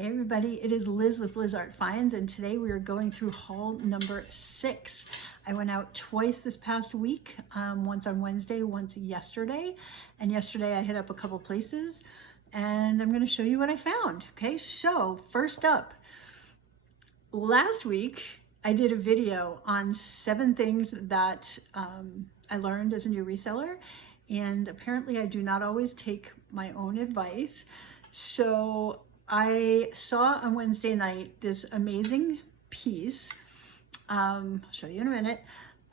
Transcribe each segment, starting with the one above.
Hey everybody, it is Liz with Liz Art Finds, and today we are going through haul number 6. I went out twice this past week, once on Wednesday, once yesterday, and yesterday I hit up a couple places, and I'm going to show you what I found. Okay, so first up, last week I did a video on 7 things that I learned as a new reseller, and apparently I do not always take my own advice. So I saw on Wednesday night this amazing piece. I'll show you in a minute.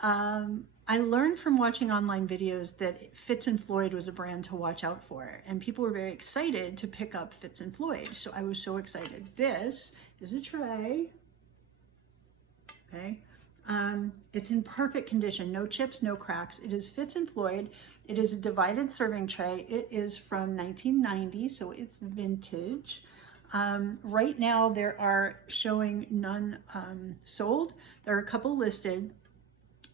I learned from watching online videos that Fitz & Floyd was a brand to watch out for, and people were very excited to pick up Fitz & Floyd. So I was so excited. This is a tray. Okay. It's in perfect condition, no chips, no cracks. It is Fitz & Floyd. It is a divided serving tray. It is from 1990, so it's vintage. Right now there are showing none sold. There are a couple listed.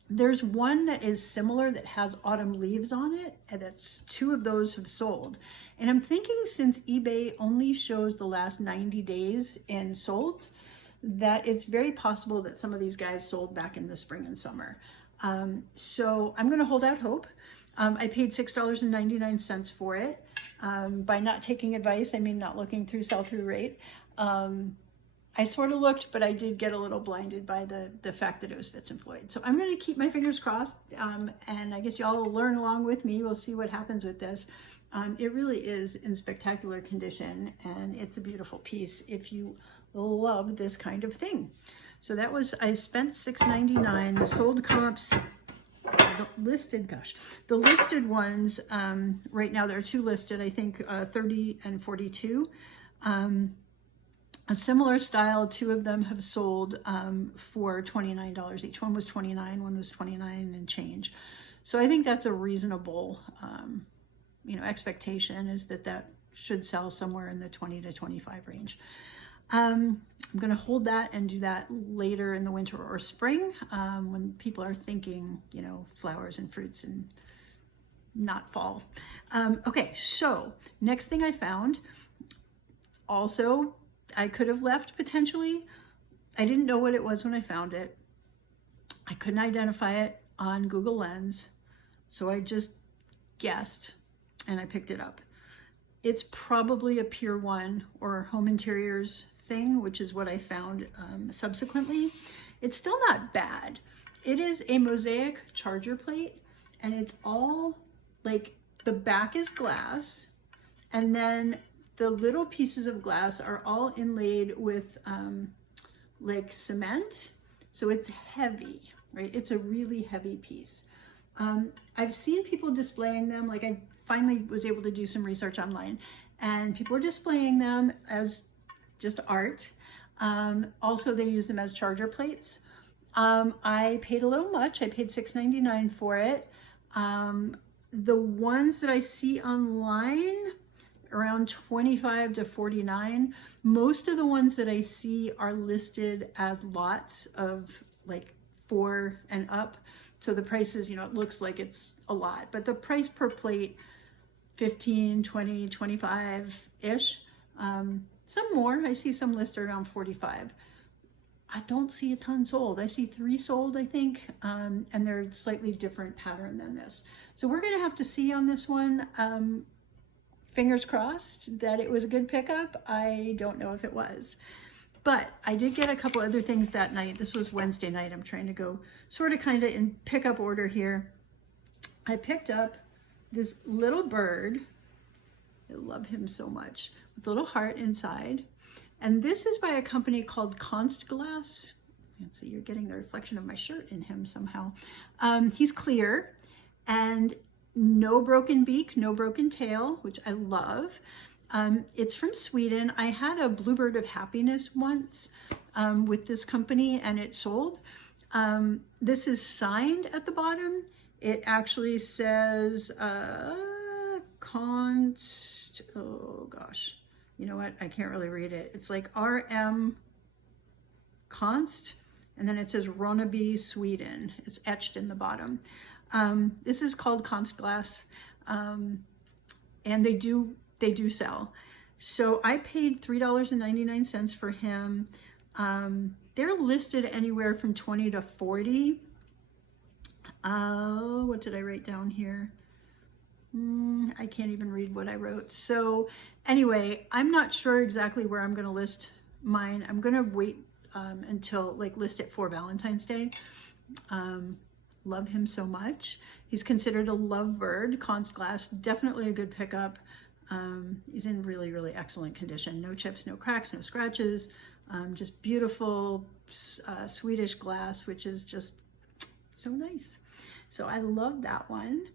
There's one that is similar that has autumn leaves on it, and that's 2 of those have sold. And I'm thinking since eBay only shows the last 90 days in solds, that it's very possible that some of these guys sold back in the spring and summer. So I'm gonna hold out hope. I paid $6.99 for it. By not taking advice, I mean not looking through sell-through rate. I sort of looked, but I did get a little blinded by the fact that it was Fitz & Floyd. So I'm gonna keep my fingers crossed, and I guess y'all will learn along with me. We'll see what happens with this. It really is in spectacular condition, and it's a beautiful piece if you love this kind of thing. So that was, I spent $6.99. The sold comps, the listed ones, right now there are 2 listed, I think 30 and 42. A similar style, 2 of them have sold for $29 each. One was $29, one was $29 and change. So I think that's a reasonable expectation, is that should sell somewhere in the 20 to 25 range. I'm going to hold that and do that later in the winter or spring, when people are thinking, flowers and fruits and not fall. Okay, so next thing I found, also I could have left potentially. I didn't know what it was when I found it. I couldn't identify it on Google Lens, so I just guessed and I picked it up. It's probably a Pier 1 or Home Interiors thing, which is what I found subsequently. It's still not bad. It is a mosaic charger plate, and it's all like, the back is glass, and then the little pieces of glass are all inlaid with like cement, so it's heavy, right? It's a really heavy piece. I've seen people displaying them, like I finally was able to do some research online, and people are displaying them as just art. Also, they use them as charger plates. I paid a little much. I paid $6.99 for it. The ones that I see online, around $25 to $49. Most of the ones that I see are listed as lots of like 4 and up. So the prices, it looks like it's a lot, but the price per plate, 15, 20, 25-ish. Some more. I see some listed around 45. I don't see a ton sold. I see 3 sold, I think, and they're slightly different pattern than this. So we're gonna have to see on this one. Fingers crossed that it was a good pickup. I don't know if it was, but I did get a couple other things that night. This was Wednesday night. I'm trying to go sort of kind of in pickup order here. I picked up this little bird. I love him so much, with a little heart inside. And this is by a company called Constglass. Let's see, you're getting the reflection of my shirt in him somehow. He's clear, and no broken beak, no broken tail, which I love. It's from Sweden. I had a Bluebird of Happiness once with this company, and it sold. This is signed at the bottom. It actually says, oh gosh, you know what? I can't really read it. It's like RM Konst, and then it says Ronneby, Sweden. It's etched in the bottom. This is called Constglass, and they do sell. So I paid $3.99 for him. They're listed anywhere from 20 to 40. What did I write down here? I can't even read what I wrote. So anyway, I'm not sure exactly where I'm going to list mine. I'm going to wait until list it for Valentine's Day. Love him so much. He's considered a lovebird. Const glass, definitely a good pickup. He's in really, really excellent condition. No chips, no cracks, no scratches. Just beautiful Swedish glass, which is just so nice. So I love that one.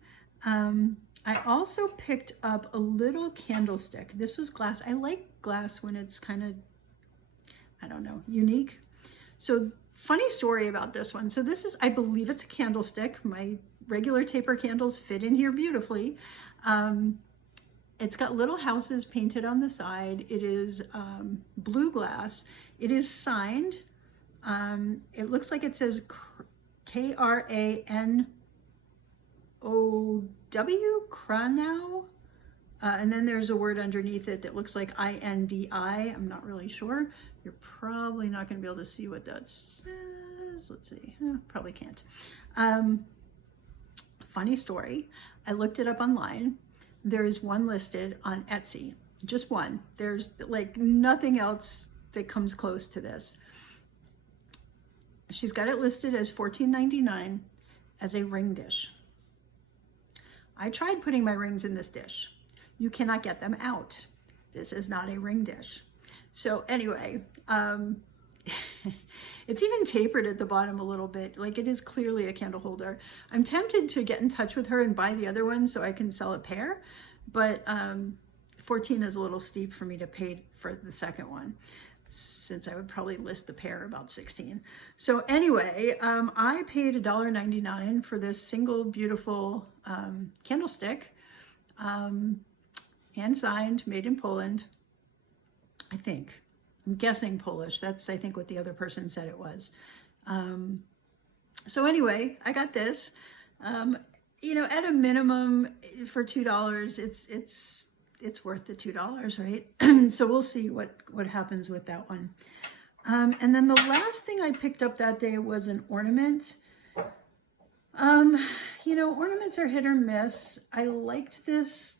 I also picked up a little candlestick. This was glass. I like glass when it's kind of, I don't know, unique. So funny story about this one. So this is, I believe it's a candlestick. My regular taper candles fit in here beautifully. It's got little houses painted on the side. It is blue glass. It is signed. It looks like it says Kranow, Kranow. And then there's a word underneath it that looks like INDI. I'm not really sure. You're probably not going to be able to see what that says. Let's see. Probably can't. Funny story. I looked it up online. There is one listed on Etsy. Just one. There's like nothing else that comes close to this. She's got it listed as $14.99 as a ring dish. I tried putting my rings in this dish. You cannot get them out. This is not a ring dish. So anyway, it's even tapered at the bottom a little bit. Like it is clearly a candle holder. I'm tempted to get in touch with her and buy the other one so I can sell a pair, but 14 is a little steep for me to pay for the second one, since I would probably list the pair about 16. So anyway, I paid $1.99 for this single beautiful candlestick, hand signed, made in Poland, I think. I'm guessing Polish. That's, I think, what the other person said it was. So anyway, I got this. You know, at a minimum for $2, it's worth the $2, right? So we'll see what happens with that one. And then the last thing I picked up that day was an ornament. You know, ornaments are hit or miss. I liked this.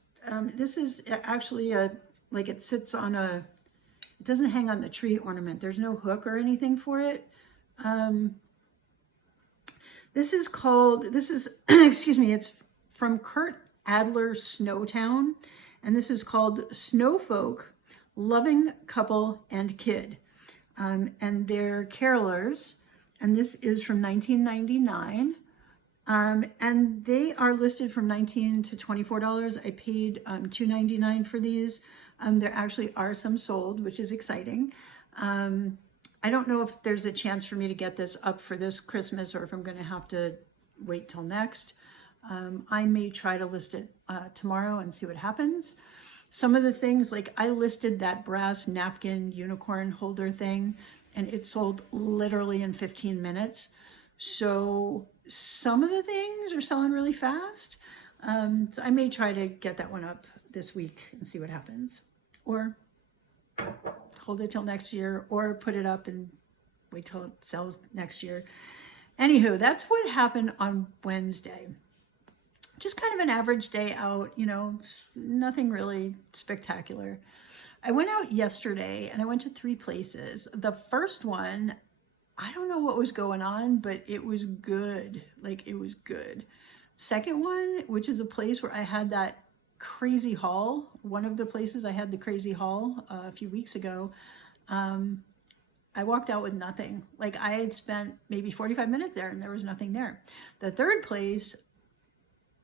This is actually like it sits on it doesn't hang on the tree ornament. There's no hook or anything for it. This is, excuse me, it's from Kurt Adler Snowtown. And this is called Snowfolk, Loving Couple and Kid. And they're carolers. And this is from 1999. And they are listed from $19 to $24. I paid $2.99 for these. There actually are some sold, which is exciting. I don't know if there's a chance for me to get this up for this Christmas or if I'm going to have to wait till next. I may try to list it tomorrow and see what happens. Some of the things, like I listed that brass napkin unicorn holder thing, and it sold literally in 15 minutes. So some of the things are selling really fast. So I may try to get that one up this week and see what happens. Or hold it till next year, or put it up and wait till it sells next year. Anywho, that's what happened on Wednesday. Just kind of an average day out, you know, nothing really spectacular. I went out yesterday and I went to 3 places. The first one, I don't know what was going on, but it was good. Like, it was good. Second one, which is a place where I had that crazy haul, one of the places I had the crazy haul a few weeks ago, I walked out with nothing. Like, I had spent maybe 45 minutes there and there was nothing there. The third place,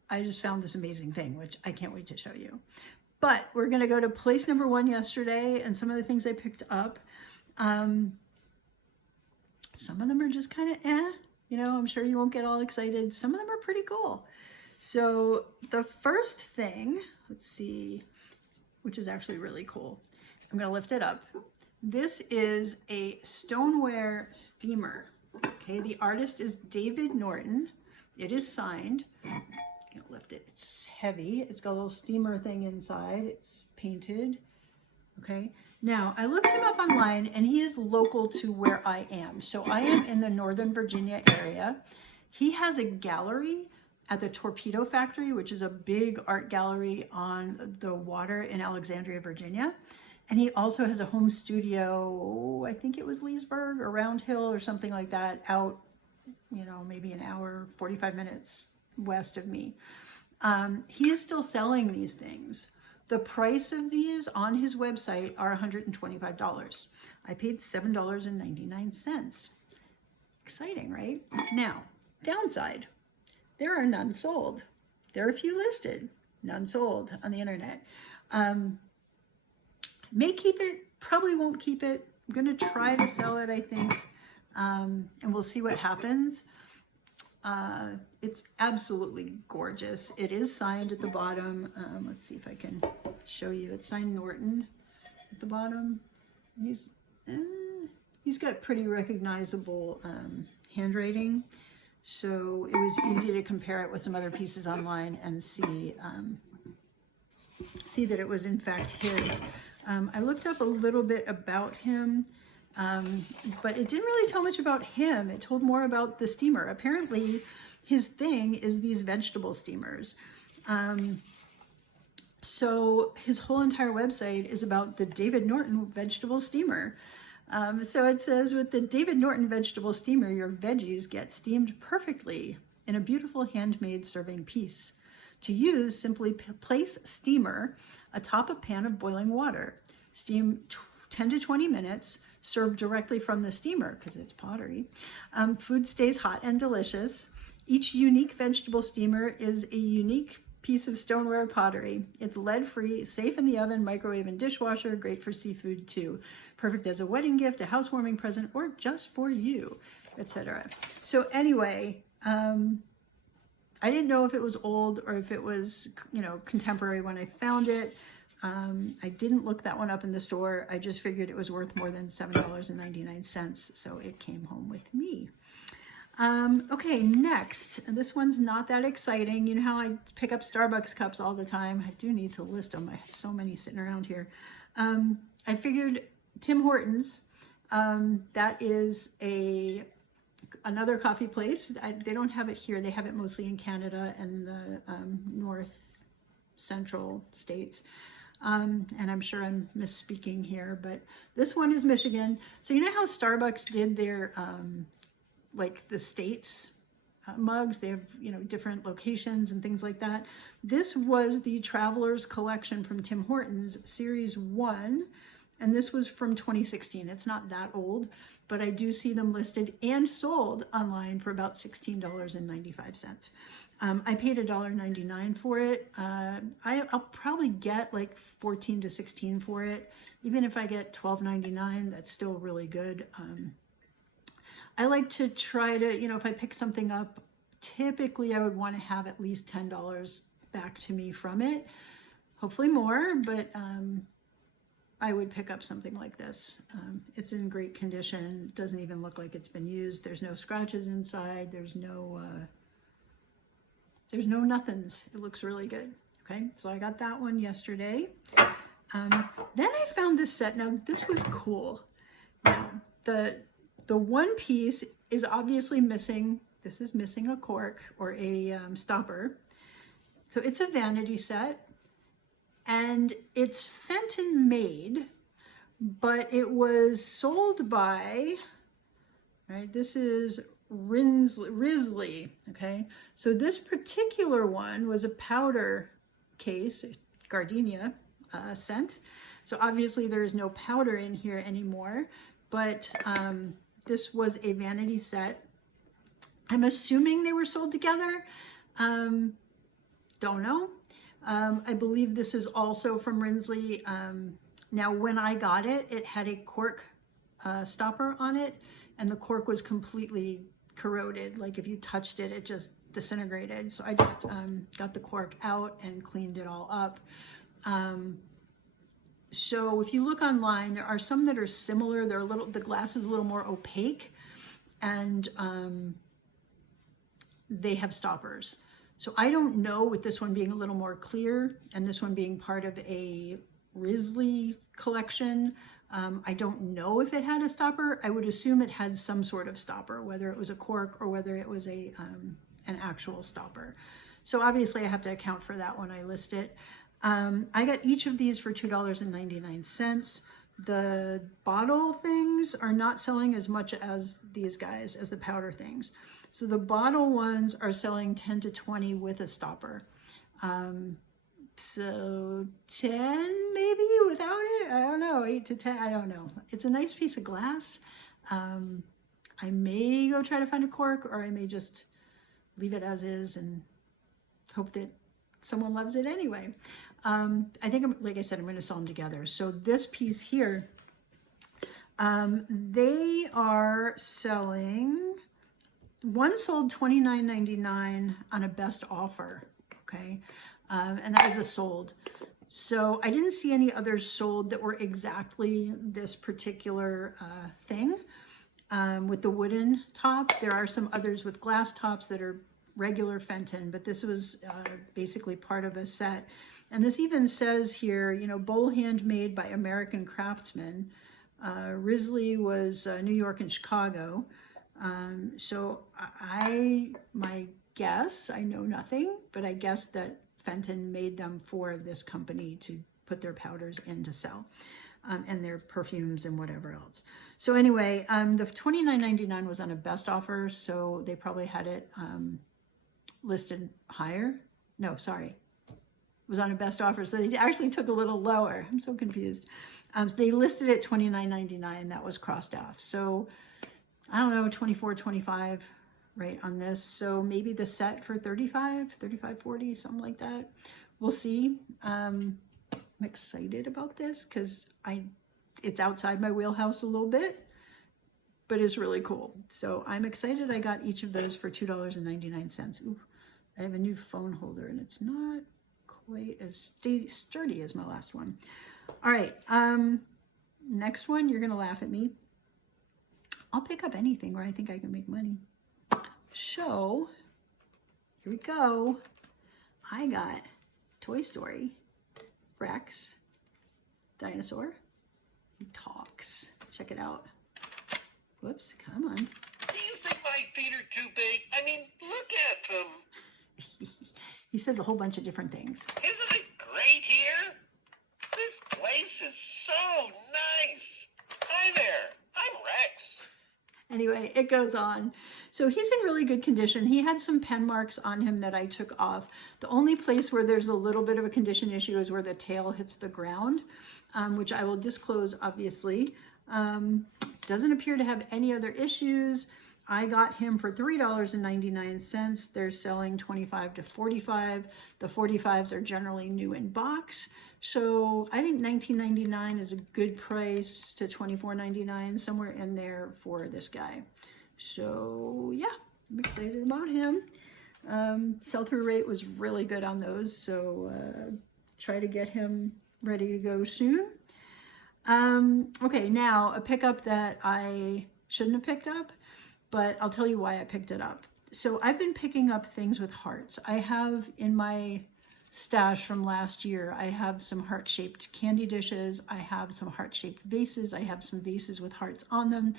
I just found this amazing thing, which I can't wait to show you. But we're going to go to place number 1 yesterday and some of the things I picked up. Some of them are just kind of you know, I'm sure you won't get all excited. Some of them are pretty cool. So the first thing, let's see, which is actually really cool. I'm going to lift it up. This is a stoneware steamer. Okay, the artist is David Norton. It is signed. I'm going to lift it. It's heavy. It's got a little steamer thing inside. It's painted. Okay. Now, I looked him up online, and he is local to where I am. So I am in the Northern Virginia area. He has a gallery at the Torpedo Factory, which is a big art gallery on the water in Alexandria, Virginia. And he also has a home studio, I think it was Leesburg or Round Hill or something like that, out, you know, maybe an hour, 45 minutes west of me. He is still selling these things. The price of these on his website are $125. I paid $7.99. Exciting, right? Now, downside, there are none sold. There are a few listed, none sold on the internet. May keep it, probably won't keep it. I'm gonna try to sell it, I think, and we'll see what happens. It's absolutely gorgeous. It is signed at the bottom. Let's see if I can show you. It's signed Norton at the bottom. He's got pretty recognizable handwriting, so it was easy to compare it with some other pieces online and see that it was in fact his. I looked up a little bit about him. But it didn't really tell much about him. It told more about the steamer. Apparently, his thing is these vegetable steamers. So his whole entire website is about the David Norton vegetable steamer. So it says, with the David Norton vegetable steamer, your veggies get steamed perfectly in a beautiful handmade serving piece. To use, simply place steamer atop a pan of boiling water. Steam 10 to 20 minutes. Served directly from the steamer because it's pottery. Food stays hot and delicious. Each unique vegetable steamer is a unique piece of stoneware pottery. It's lead-free, safe in the oven, microwave, and dishwasher, great for seafood too. Perfect as a wedding gift, a housewarming present, or just for you, etc. So anyway, I didn't know if it was old or if it was, you know, contemporary when I found it. I didn't look that one up in the store. I just figured it was worth more than $7.99, so it came home with me. Okay, next, and this one's not that exciting. You know how I pick up Starbucks cups all the time? I do need to list them. I have so many sitting around here. I figured Tim Hortons, that is another coffee place. They don't have it here. They have it mostly in Canada and the north central states. And I'm sure I'm misspeaking here, but this one is Michigan. So you know how Starbucks did their, like the states mugs? They have, you know, different locations and things like that. This was the Traveler's Collection from Tim Hortons, Series 1, and this was from 2016. It's not that old, but I do see them listed and sold online for about $16.95. I paid $1.99 for it. I'll probably get like 14 to 16 for it. Even if I get $12.99, that's still really good. I like to try to, you know, if I pick something up, typically I would want to have at least $10 back to me from it. Hopefully more, but I would pick up something like this. It's in great condition. It doesn't even look like it's been used. There's no scratches inside. There's no nothings. It looks really good. Okay, so I got that one yesterday. Then I found this set. Now this was cool. Now the one piece is obviously missing. This is missing a cork or a stopper. So it's a vanity set. And it's Fenton made, but it was sold by, right, this is Risley, okay? So this particular one was a powder case, gardenia scent. So obviously there is no powder in here anymore, but this was a vanity set. I'm assuming they were sold together. Don't know. I believe this is also from Risley. Now, when I got it, it had a cork stopper on it, and the cork was completely corroded. Like if you touched it, it just disintegrated. So I just got the cork out and cleaned it all up. So if you look online, there are some that are similar. They're the glass is a little more opaque, and they have stoppers. So I don't know, with this one being a little more clear and this one being part of a Risley collection. I don't know if it had a stopper. I would assume it had some sort of stopper, whether it was a cork or whether it was an actual stopper. So obviously I have to account for that when I list it. I got each of these for $2.99. The bottle things are not selling as much as these guys, as the powder things. So the bottle ones are selling 10 to 20 with a stopper. So 10 maybe without it? I don't know, 8 to 10, I don't know. It's a nice piece of glass. I may go try to find a cork, or I may just leave it as is and hope that someone loves it anyway. I think, like I said, I'm going to sell them together. So this piece here, they are selling, one sold $29.99 on a best offer, okay? And that was a sold. So I didn't see any others sold that were exactly this particular thing with the wooden top. There are some others with glass tops that are regular Fenton, but this was basically part of a set. And this even says here, you know, bowl handmade by American craftsmen. Risley was New York and Chicago. So my guess, I know nothing, but I guess that Fenton made them for this company to put their powders in to sell, and their perfumes and whatever else. So anyway, the $29.99 was on a best offer, so they probably had it listed higher. No, sorry. It was on a best offer, so they actually took a little lower. I'm so confused. They listed it $29.99, that was crossed off. So I don't know, 24, 25 right on this. So maybe the set for 35, 40, something like that. We'll see. I'm excited about this because it's outside my wheelhouse a little bit, but it's really cool. So I'm excited. I got each of those for $2.99. Ooh, I have a new phone holder and it's not quite as sturdy as my last one. All right, next one, you're gonna laugh at me. I'll pick up anything where I think I can make money. So, here we go. I got Toy Story, Rex, dinosaur. He talks. Check it out. Whoops, come on. Do you think my feet are too big? I mean, look at them. He says a whole bunch of different things. Isn't it great here? This place is so nice. Hi there, I'm Rex. Anyway, it goes on. So he's in really good condition. He had some pen marks on him that I took off. The only place where there's a little bit of a condition issue is where the tail hits the ground, which I will disclose, obviously. Doesn't appear to have any other issues. I got him for $3.99. They're selling 25 to 45. The 45s are generally new in box. So I think $19.99 is a good price to $24.99, somewhere in there for this guy. So yeah, I'm excited about him. Sell-through rate was really good on those, so try to get him ready to go soon. Okay, now a pickup that I shouldn't have picked up, but I'll tell you why I picked it up. So I've been picking up things with hearts. I have in my stash from last year, I have some heart-shaped candy dishes. I have some heart-shaped vases. I have some vases with hearts on them.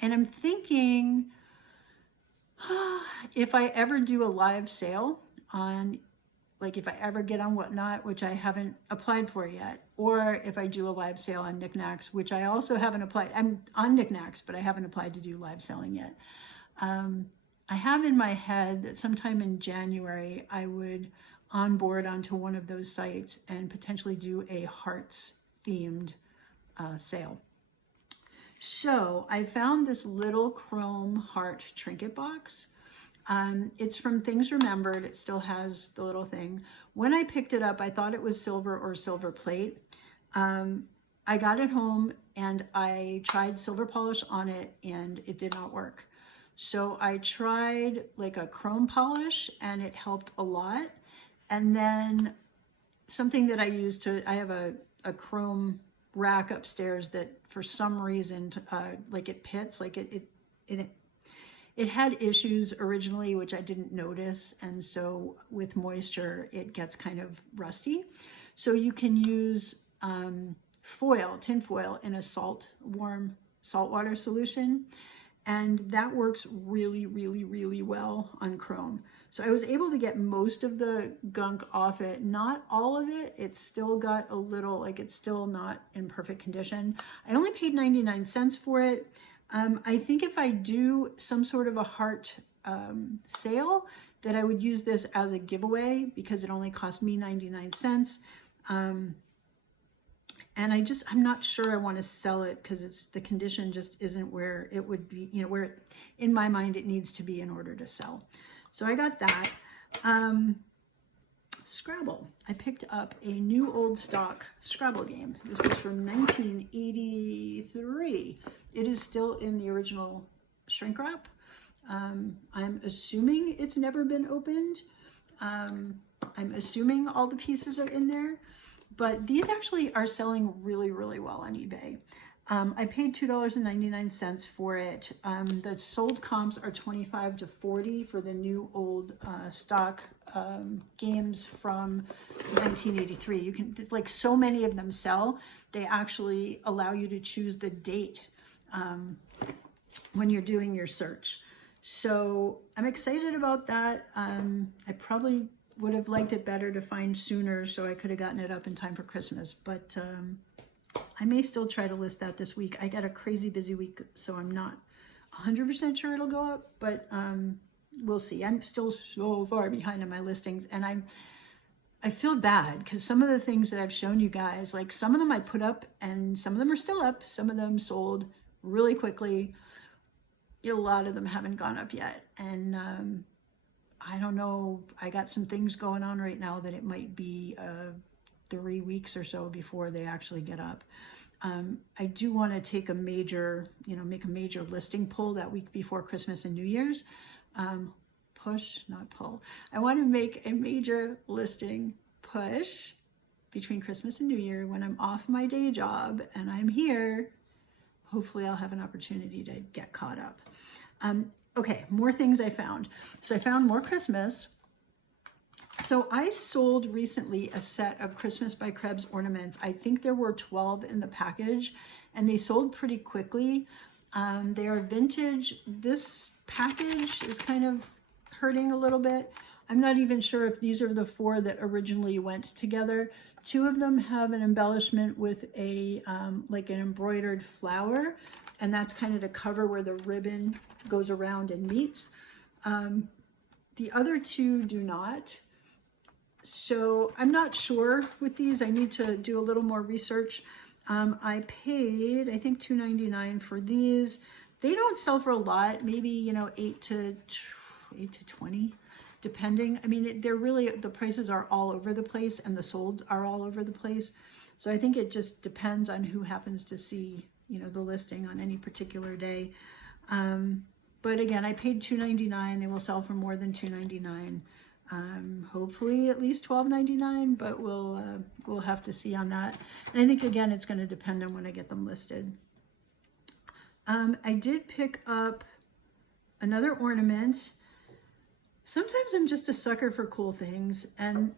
And I'm thinking, if I ever do a live sale on, like if I ever get on Whatnot, which I haven't applied for yet, or if I do a live sale on Knickknacks, which I also haven't applied. I'm on Knickknacks, but I haven't applied to do live selling yet. I have in my head that sometime in January, I would onboard onto one of those sites and potentially do a hearts themed sale. So I found this little chrome heart trinket box. It's from Things Remembered. It still has the little thing. When I picked it up, I thought it was silver or silver plate. I got it home and I tried silver polish on it and it did not work. So I tried like a chrome polish and it helped a lot. And then something that I used I have a chrome rack upstairs that for some reason, like it pits, like it had issues originally, which I didn't notice. And so with moisture, it gets kind of rusty. So you can use tin foil in a warm saltwater solution. And that works really, really, really well on chrome. So I was able to get most of the gunk off it, not all of it. It's still got a little, like it's still not in perfect condition. I only paid 99 cents for it. I think if I do some sort of a heart sale, that I would use this as a giveaway because it only cost me 99 cents. And I'm not sure I want to sell it because the condition just isn't where it would be, where in my mind it needs to be in order to sell. So I got that. Scrabble. I picked up a new old stock Scrabble game. This is from 1983. It is still in the original shrink wrap. I'm assuming it's never been opened. I'm assuming all the pieces are in there. But these actually are selling really, really well on eBay. I paid $2.99 for it. The sold comps are 25 to 40 for the new old stock games from 1983. It's like so many of them sell, they actually allow you to choose the date when you're doing your search. So I'm excited about that. I probably would have liked it better to find sooner so I could have gotten it up in time for Christmas, but I may still try to list that this week. I got a crazy busy week, so I'm not 100% sure it'll go up, but we'll see. I'm still so far behind on my listings, and I feel bad because some of the things that I've shown you guys, like some of them I put up and some of them are still up, some of them sold really quickly. A lot of them haven't gone up yet, and I don't know, I got some things going on right now that it might be 3 weeks or so before they actually get up. I do want to take a major, make a major listing pull that week before Christmas and New Year's. Push, not pull. I want to make a major listing push between Christmas and New Year when I'm off my day job and I'm here. Hopefully I'll have an opportunity to get caught up. Okay, more things I found. So I found more Christmas. So I sold recently a set of Christmas by Krebs ornaments. I think there were 12 in the package and they sold pretty quickly. They are vintage. This package is kind of hurting a little bit. I'm not even sure if these are the 4 that originally went together. 2 of them have an embellishment with a like an embroidered flower, and that's kind of the cover where the ribbon goes around and meets. The other 2 do not. So I'm not sure with these. I need to do a little more research. I paid, I think, $2.99 for these. They don't sell for a lot, maybe, 8 to 20, depending. I mean, they're really, the prices are all over the place and the solds are all over the place. So I think it just depends on who happens to see, the listing on any particular day. But again, I paid $2.99. They will sell for more than $2.99. Hopefully at least $12.99, but we'll have to see on that. And I think again, it's going to depend on when I get them listed. I did pick up another ornament. Sometimes I'm just a sucker for cool things. And,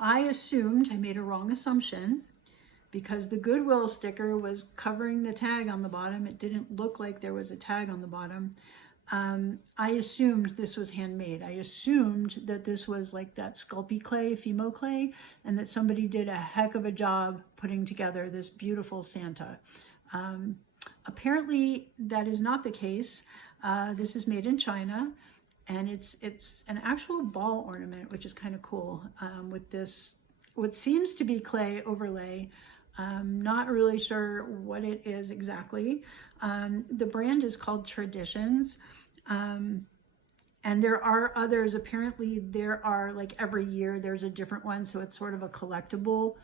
I made a wrong assumption because the Goodwill sticker was covering the tag on the bottom. It didn't look like there was a tag on the bottom. I assumed this was handmade. I assumed that this was like that Sculpey clay, Fimo clay, and that somebody did a heck of a job putting together this beautiful Santa. Apparently that is not the case. This is made in China, and it's an actual ball ornament, which is kind of cool, with this, what seems to be clay overlay. Not really sure what it is exactly. The brand is called Traditions. And there are others. Apparently there are, like, every year there's a different one. So it's sort of a collectible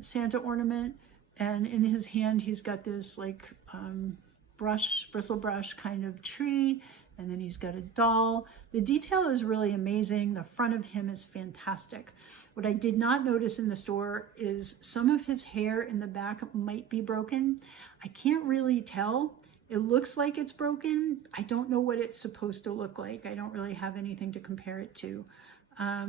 Santa ornament. And in his hand, he's got this like bristle brush kind of tree. And then he's got a doll. The detail is really amazing. The front of him is fantastic. What I did not notice in the store is some of his hair in the back might be broken. I can't really tell. It looks like it's broken. I don't know what it's supposed to look like. I don't really have anything to compare it to. I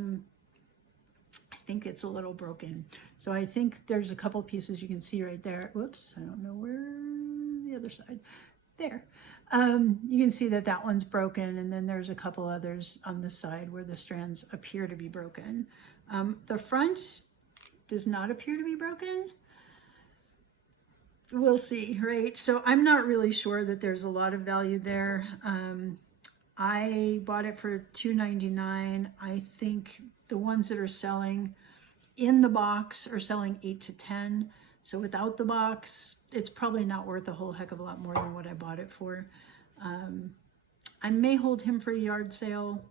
think it's a little broken. So I think there's a couple pieces you can see right there. Whoops, I don't know where the other side. There. You can see that that one's broken, and then there's a couple others on this side where the strands appear to be broken. The front does not appear to be broken. We'll see, right? So I'm not really sure that there's a lot of value there. I bought it for $2.99. I think the ones that are selling in the box are selling 8 to 10. So without the box, it's probably not worth a whole heck of a lot more than what I bought it for. I may hold him for a yard sale.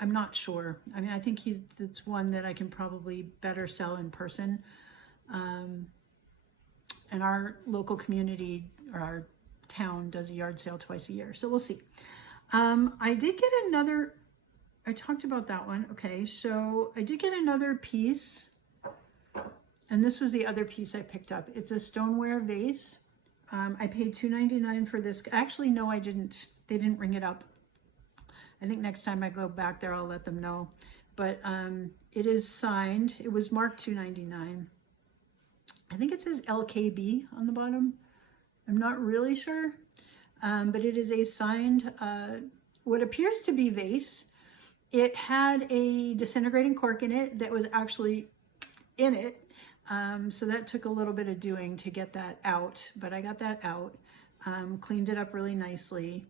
I'm not sure. I mean, I think it's one that I can probably better sell in person. And our local community, or our town, does a yard sale twice a year. So we'll see. I did get another, I talked about that one. Okay, so I did get another piece. And this was the other piece I picked up. It's a stoneware vase. I paid $2.99 for this. Actually, no, I didn't. They didn't ring it up. I think next time I go back there, I'll let them know. But it is signed. It was marked $2.99. I think it says LKB on the bottom. I'm not really sure. But it is a signed, what appears to be vase. It had a disintegrating cork in it that was actually in it. So that took a little bit of doing to get that out, but I got that out, cleaned it up really nicely,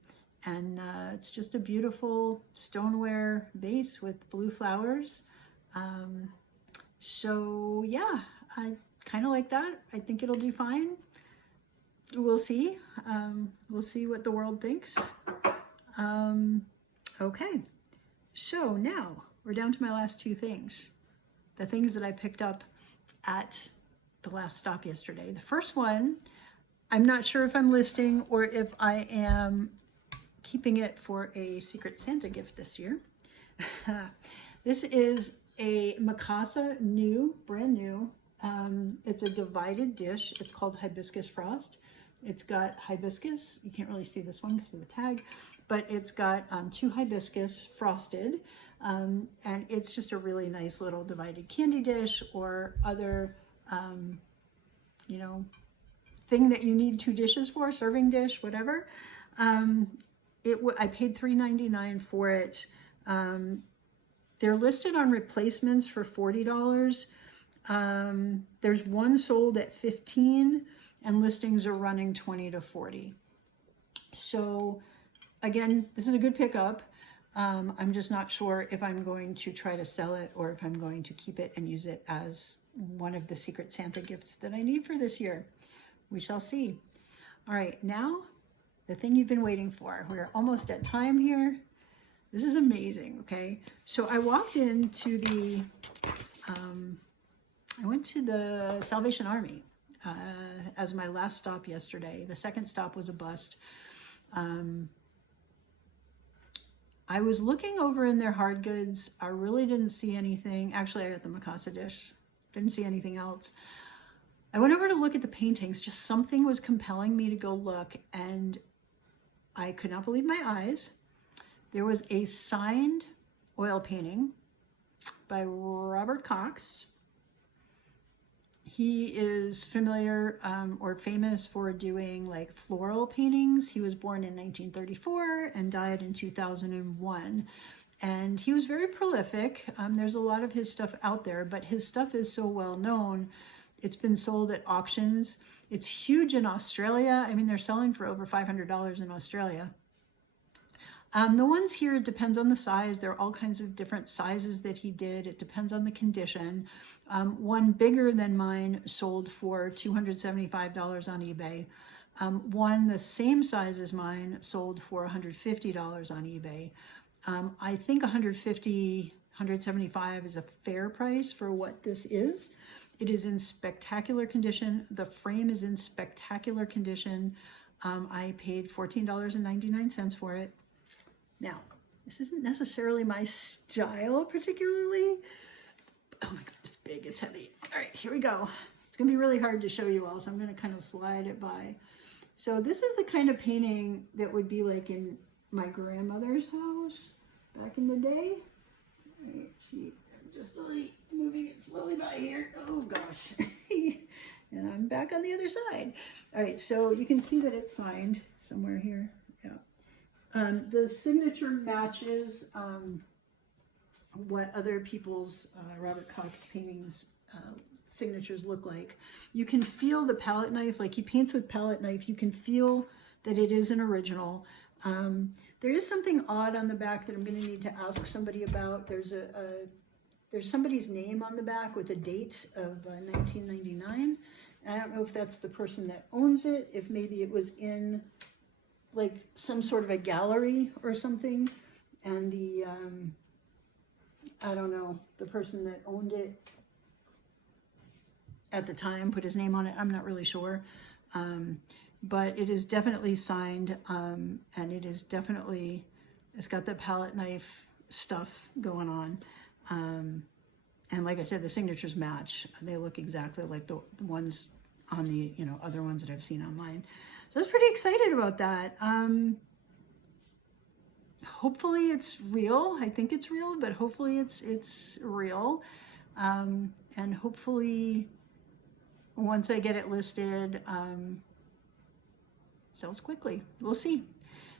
and it's just a beautiful stoneware vase with blue flowers. So yeah, I kind of like that. I think it'll do fine. We'll see. We'll see what the world thinks. Okay, so now we're down to my last two things, the things that I picked up at the last stop yesterday. The first one, I'm not sure if I'm listing or if I am keeping it for a Secret Santa gift this year. This is a Mikasa brand new. It's a divided dish. It's called Hibiscus Frost. It's got hibiscus. You can't really see this one because of the tag, but it's got 2 hibiscus frosted. And it's just a really nice little divided candy dish or other, you know, thing that you need 2 dishes for, serving dish, whatever. I paid $3.99 for it. They're listed on replacements for $40. There's one sold at $15, and listings are running $20 to $40. So again, this is a good pickup. I'm just not sure if I'm going to try to sell it or if I'm going to keep it and use it as one of the Secret Santa gifts that I need for this year. We shall see. All right, now the thing you've been waiting for. We're almost at time here. This is amazing, okay? So I walked into the, I went to the Salvation Army as my last stop yesterday. The second stop was a bust. I was looking over in their hard goods. I really didn't see anything. Actually, I got the Mikasa dish. Didn't see anything else. I went over to look at the paintings. Just something was compelling me to go look, and I could not believe my eyes. There was a signed oil painting by Robert Cox. He is familiar or famous for doing like floral paintings. He was born in 1934 and died in 2001. And he was very prolific. There's a lot of his stuff out there, but his stuff is so well known. It's been sold at auctions. It's huge in Australia. I mean, they're selling for over $500 in Australia. The ones here, it depends on the size. There are all kinds of different sizes that he did. It depends on the condition. One bigger than mine sold for $275 on eBay. One the same size as mine sold for $150 on eBay. I think $150, $175 is a fair price for what this is. It is in spectacular condition. The frame is in spectacular condition. I paid $14.99 for it. Now, this isn't necessarily my style particularly. Oh my God, it's big, it's heavy. All right, here we go. It's gonna be really hard to show you all, so I'm gonna kind of slide it by. So this is the kind of painting that would be like in my grandmother's house back in the day. Right, see, just really moving it slowly by here. Oh gosh. And I'm back on the other side. All right, so you can see that it's signed somewhere here. Yeah. The signature matches what other people's Robert Cox paintings signatures look like. You can feel the palette knife, like he paints with palette knife, you can feel that it is an original. There is something odd on the back that I'm going to need to ask somebody about. There's somebody's name on the back with a date of 1999. I don't know if that's the person that owns it, if maybe it was in like some sort of a gallery or something, and the I don't know, the person that owned it at the time put his name on it. I'm not really sure. But it is definitely signed, and it is definitely, it's got the palette knife stuff going on. And like I said, the signatures match. They look exactly like the ones on the, other ones that I've seen online. So I was pretty excited about that. Hopefully it's real. I think it's real, but hopefully it's real. And hopefully once I get it listed, it sells quickly. We'll see.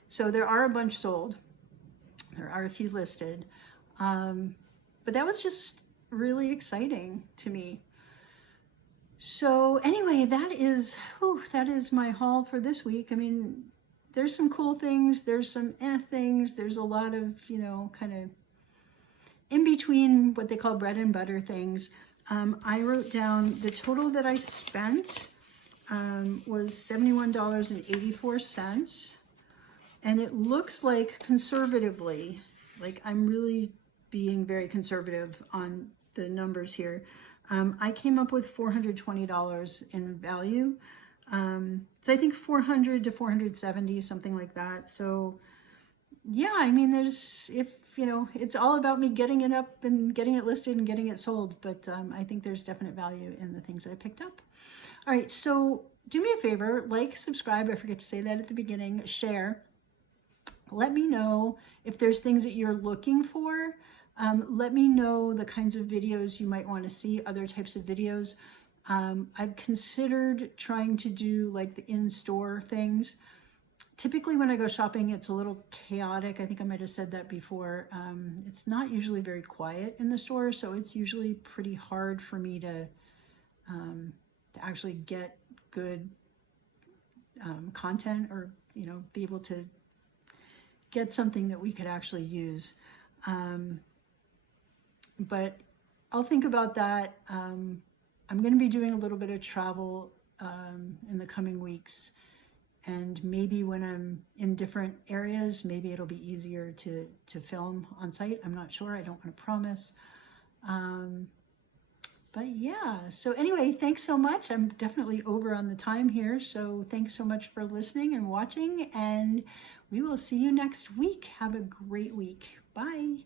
So there are a bunch sold. There are a few listed. But that was just really exciting to me. So anyway, that is my haul for this week. I mean, there's some cool things, there's some things, there's a lot of, kind of in between what they call bread and butter things. I wrote down the total that I spent was $71.84. And it looks like conservatively, like I'm really being very conservative on the numbers here. I came up with $420 in value. So I think 400 to 470, something like that. So yeah, I mean, it's all about me getting it up and getting it listed and getting it sold. But I think there's definite value in the things that I picked up. All right, so do me a favor, like, subscribe. I forget to say that at the beginning. Share. Let me know if there's things that you're looking for. Let me know the kinds of videos you might want to see, other types of videos. I've considered trying to do like the in-store things. Typically when I go shopping, it's a little chaotic. I think I might have said that before. It's not usually very quiet in the store, so it's usually pretty hard for me to actually get good content, or be able to get something that we could actually use. But I'll think about that. I'm going to be doing a little bit of travel in the coming weeks, and maybe when I'm in different areas, maybe it'll be easier to film on site. I'm not sure. I don't want to promise. But yeah, so anyway, thanks so much. I'm definitely over on the time here. So thanks so much for listening and watching, and we will see you next week. Have a great week. Bye.